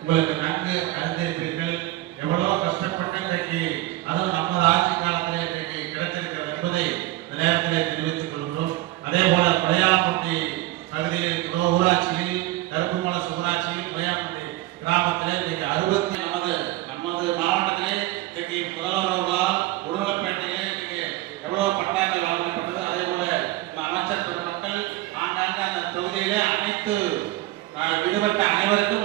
உங்களுக்கு நன்கு அறிந்திருப்பீர்கள். எவ்வளவு கஷ்டப்பட்டு இன்றைக்கு அதுவும் நமது ஆட்சி காலத்திலே இன்றைக்கு கிடைச்சிருக்கிறது என்பதை இந்த நேரத்திலே தெரிவித்துக் கொள்கிறோம். அதே போல பழையாப்பட்டி பகுதியில் ஊராட்சியில் கருப்புமலை ஊராட்சியில் பழையாப்பட்டி கிராமத்திலே இன்றைக்கு அறுபத்தி நமது நமது மாவட்டத்திலே இன்றைக்கு முதல்வர் அவர்களால் உடுமலைப்பேட்டையிலே இன்றைக்கு எவ்வளவு பட்டாக்கள் வழங்கப்பட்டது அதே போல அமைச்சர் பெருமக்கள் ஆங்காங்கே அந்த தொகுதியிலே அனைத்து விடுபட்ட அனைவருக்கும்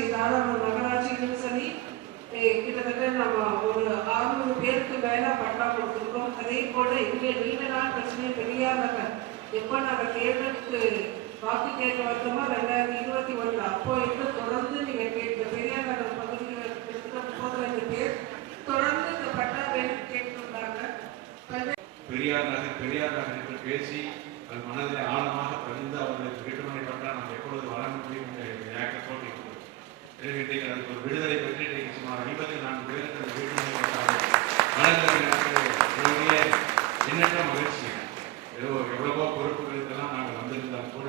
நகராட்சி தாராபுரம் நகராட்சியிலும் சரி கிட்டத்தட்ட நம்ம ஒரு அறுநூறு பேருக்கு மேல பட்டா கொடுத்துருக்கோம். அதே போல இங்கே நீண்ட நாள் பிரச்சனை பெரியார் நகர் எப்போ நாங்கள் தேர்தலுக்கு வாக்கு கேட்க வந்தோமோ ரெண்டாயிரத்தி இருபத்தி ஒன்று அப்போ இருந்து தொடர்ந்து நீங்க கேட்க பெரியார் நகர் பகுதியில் கிட்டத்தட்ட முப்பது பேர் தொடர்ந்து இந்த பட்டா வேணும் கேட்டுருந்தாங்க பெரியார் நகர் பெரியார் நகர் என்று பேசி அது மனதில் ஆழமாக பதிந்து அவர்களுக்கு இன்றைக்கு அதுக்கு ஒரு விடுதலை பெற்று இன்றைக்கு சுமார் ஐம்பத்தி நான்கு பேருக்கு அந்த வீட்டுமனை எண்ணற்ற மகிழ்ச்சி ஏதோ எவ்வளவோ பொறுப்புகளுக்கெல்லாம் நாங்கள் வந்திருந்தால் கூட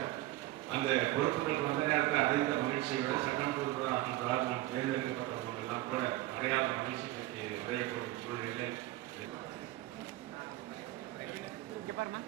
அந்த பொறுப்புகள் வந்த நேரத்தில் அடைந்த மகிழ்ச்சியை சட்டம் பொறுப்பாக நாம் கூட அடையாத மகிழ்ச்சிக்கு அடையக்கூடிய சூழ்நிலை பாருமா